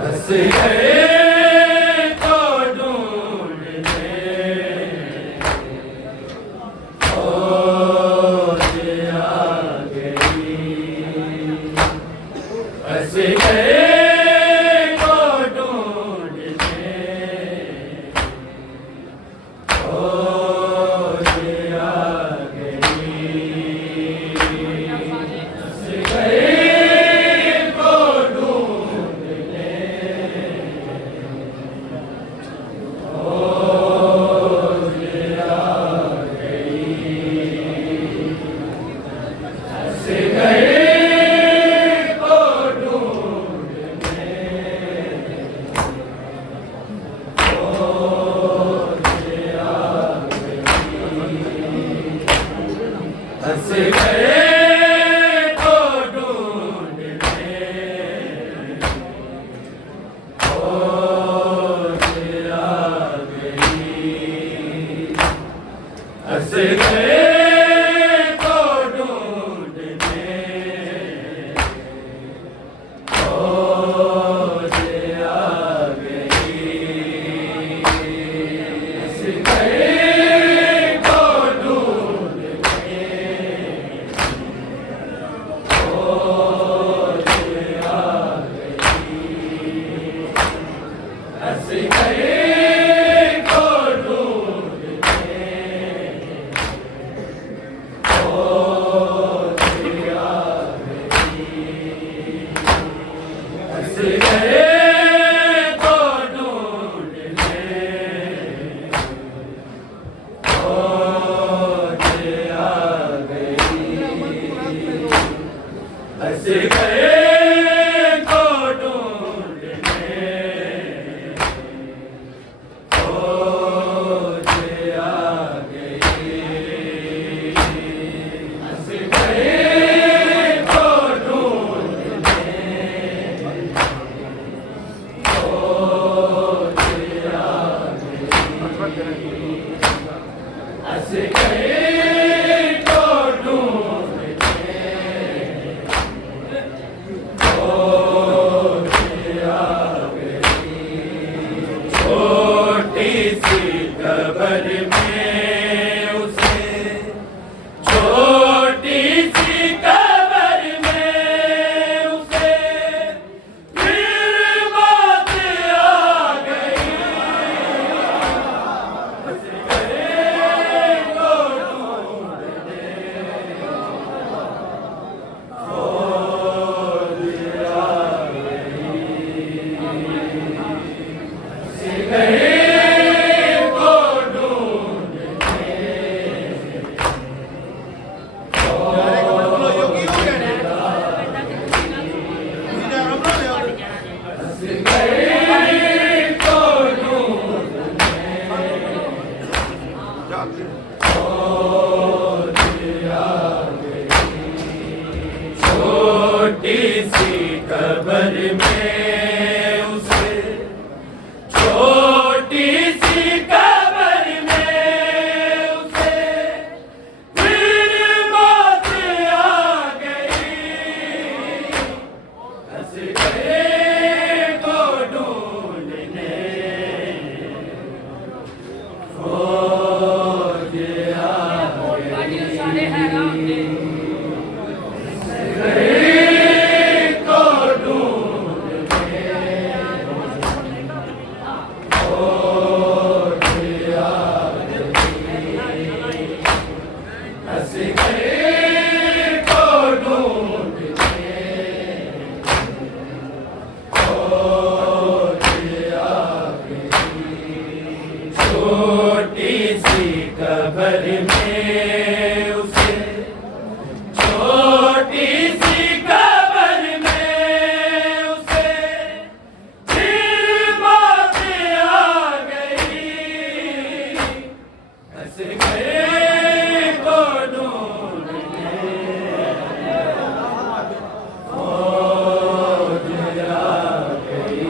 हंस गए तो ढूंढने खोज आ गई। हंस गए तो ढूंढने खोज आ गई। हंस गए तो ढूंढने खोज आ गई। हंस गए तो ढूंढने खोज आ गई। हंस गए तो ढूंढने खोज आ गई। हंस गए तो ढूंढने खोज आ गई। हंस गए तो ढूंढने खोज आ गई। हंस गए तो ढूंढने खोज आ गई। हंस गए तो ढूंढने खोज आ गई। हंस गए तो ढूंढने खोज आ गई। हंस गए तो ढूंढने खोज आ गई। हंस गए तो ढूंढने खोज आ गई। छोटी सी कब्र में उसे, छोटी सी कब्र में उसे फिर मौत आ गई। हंस गए तो ढूंढने खोज आ गई। हंस गए तो ढूंढने हंस गए तो ढूंढने खोज आ गई। छोटी सी कब्र में उसे, छोटी सी कब्र में उसे फिर मौत आ गई। हंस गए तो ढूंढने खोज आ गई। हंस गए तो ढूंढने खोज आ गई। हंस गए तो ढूंढने खोज आ गई। छोटी सी कब्र में उसे, छोटी सी कब्र में उसे फिर मौत आ गई। हंस गए तो ढूंढने खोज आ गई।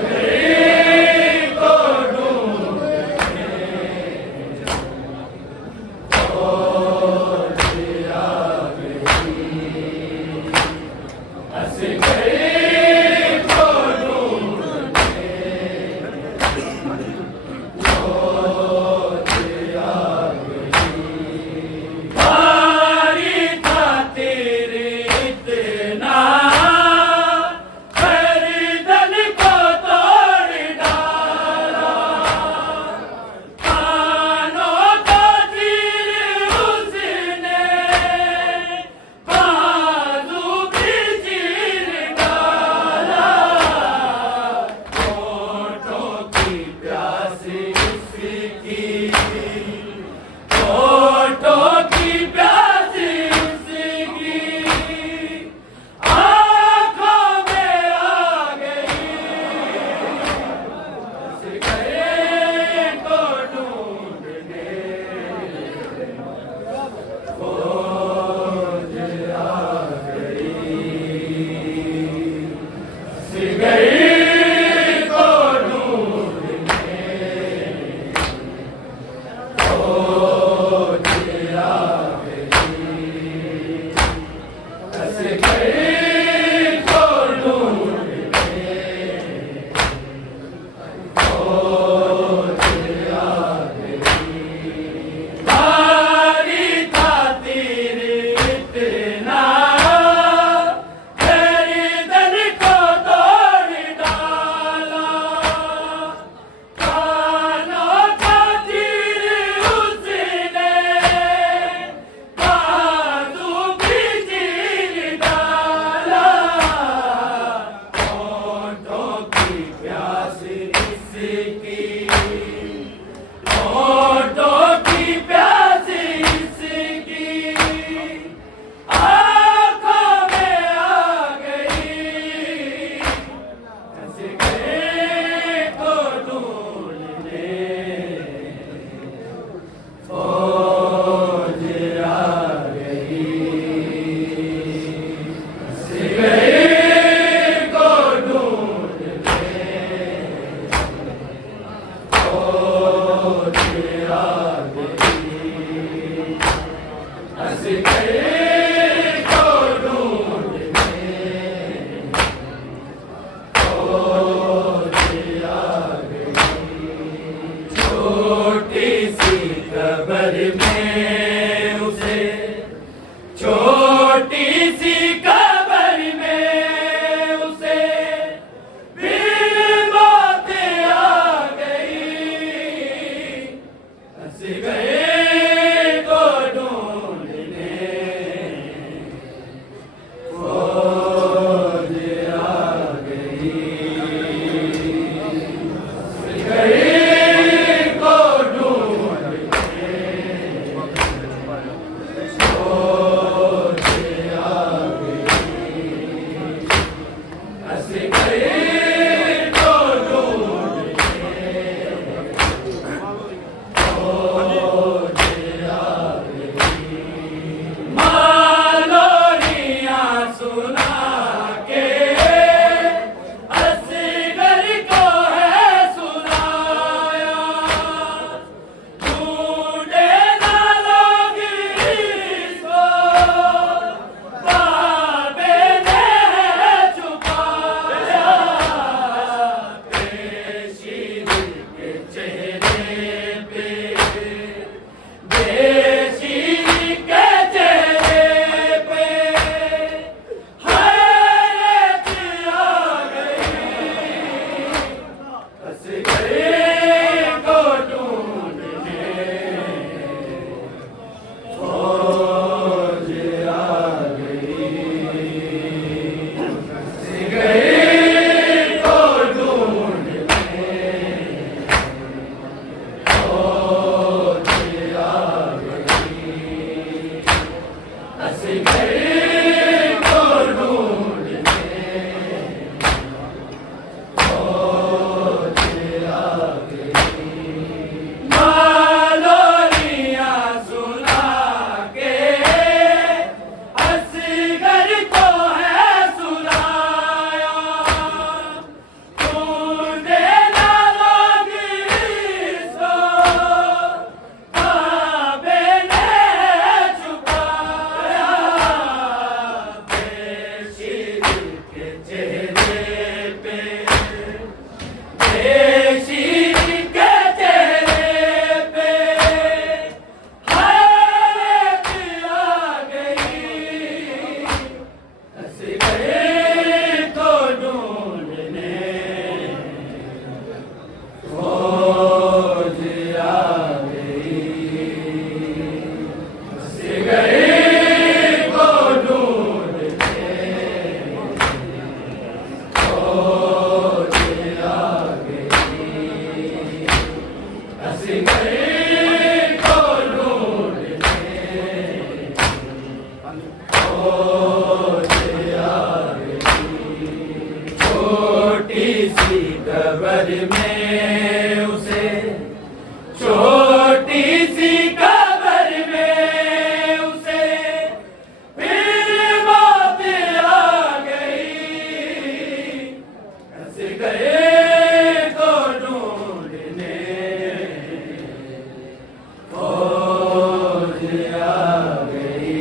गए तो ढूंढने हंस गई तो ढूंढने मौत आ गई। भारी था तेरे इतना गर्दन को तोड़ डाला, कानों का तीर उसने बाजू भी चीर डाला। चेहरे पे देशी के चेहरे पे हैरत आ गई, हंस गए तो ढूंढने खोज आ गई, हंस गए तो ढूंढने खोज आ गई, हंस गए तो ढूंढने खोज आ गई। छोटी सी कब्र में उसे, छोटी सी कब्र में उसे फिर मौत आ गई, हंस गए तो ढूंढने खोज आ गई,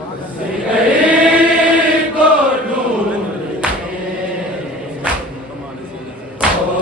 हंस गए तो ढूंढने खोज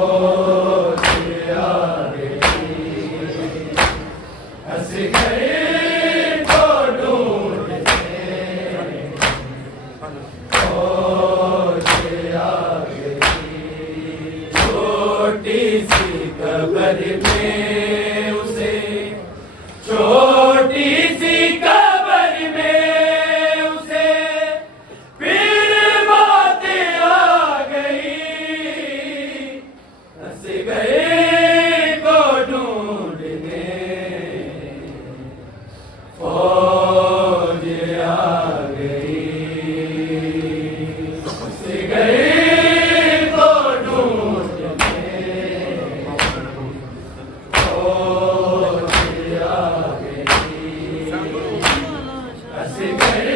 फौज आ गई, असगर को ढूंढते फौज आ गई। छोटी सी कब्र में उसे, छोटी सी कब्र में उसे फिर मौत आ गई, हंस गए को ढूंढने फौज आ गई, हंस गए को ढूंढने फौज आ गई, हंस गए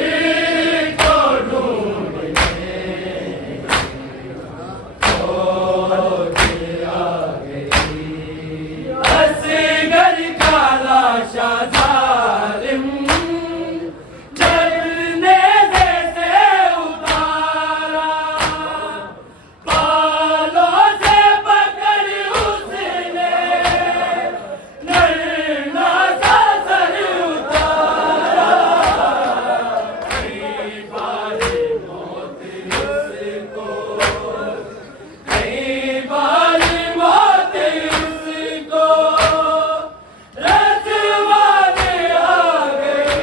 को ढूंढने फौज आ गई। असगर का लाशा जालिम जलने से उतारा, बालों से पकड़ उसने नरना सा सर उतारा। कई बार मौत उसको, कई बार मौत उसको रजवाने आ गई,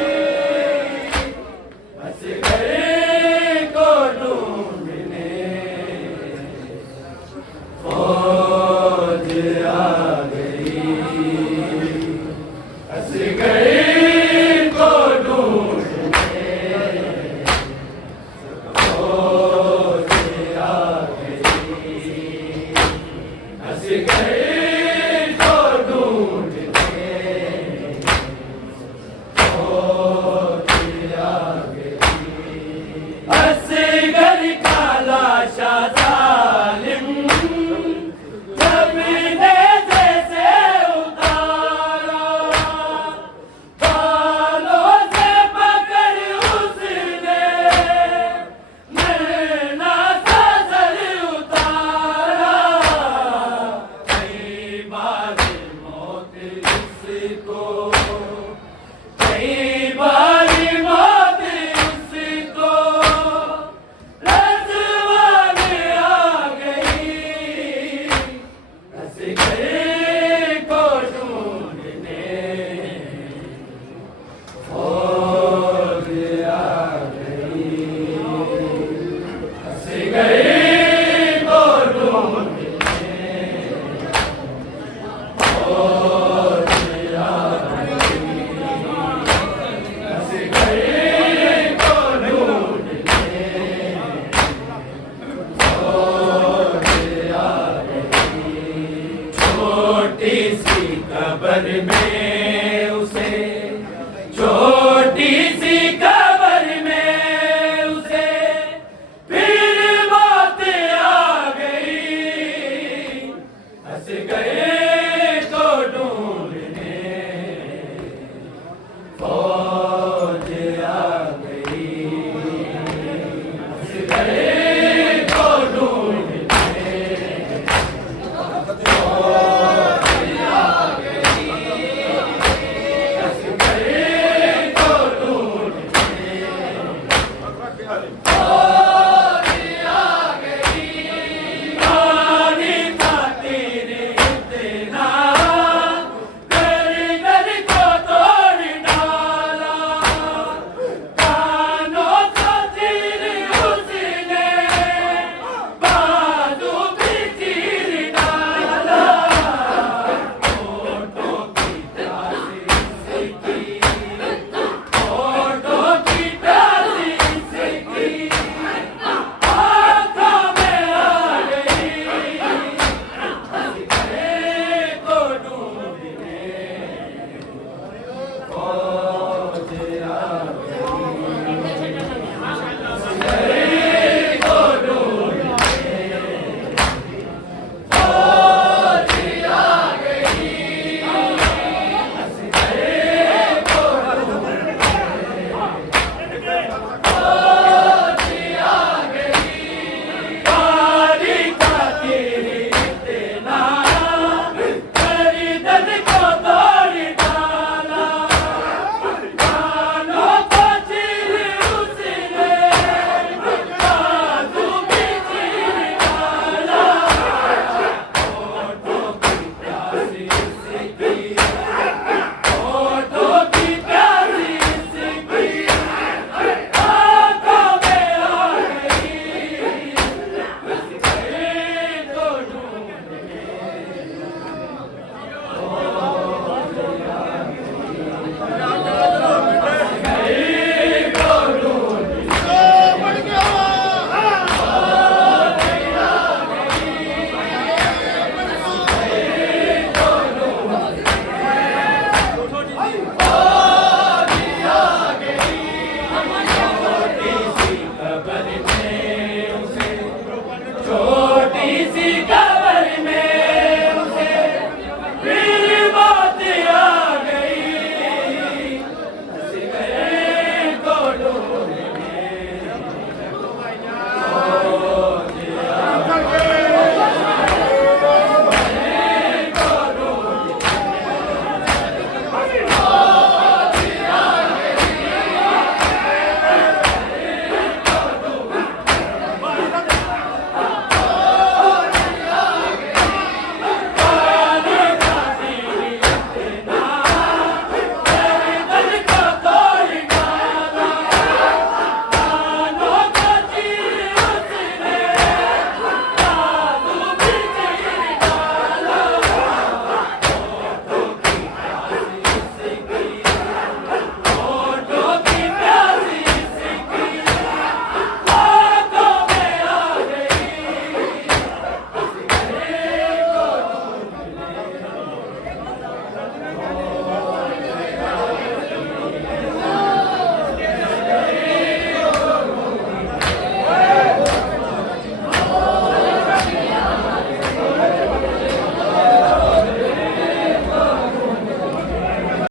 हंस गए को ढूंढने फौज आ गई, हंस गए को ढूंढने फौज आ गई, हंस गए को ढूंढने फौज आ गई। असगर का लाशा जालिम जमीने से उतारा, बालों से पकड़ उसने नरना सा सर उतारा। कई बार मौत उसको, कई बार मौत उसको रजवाने आ गई, हंस गए को ढूंढने फौज आ गई, हंस गए को ढूंढने फौज आ गई, हंस गए को ढूंढने फौज आ गई। छोटी सी कब्र में उसे, छोटी सी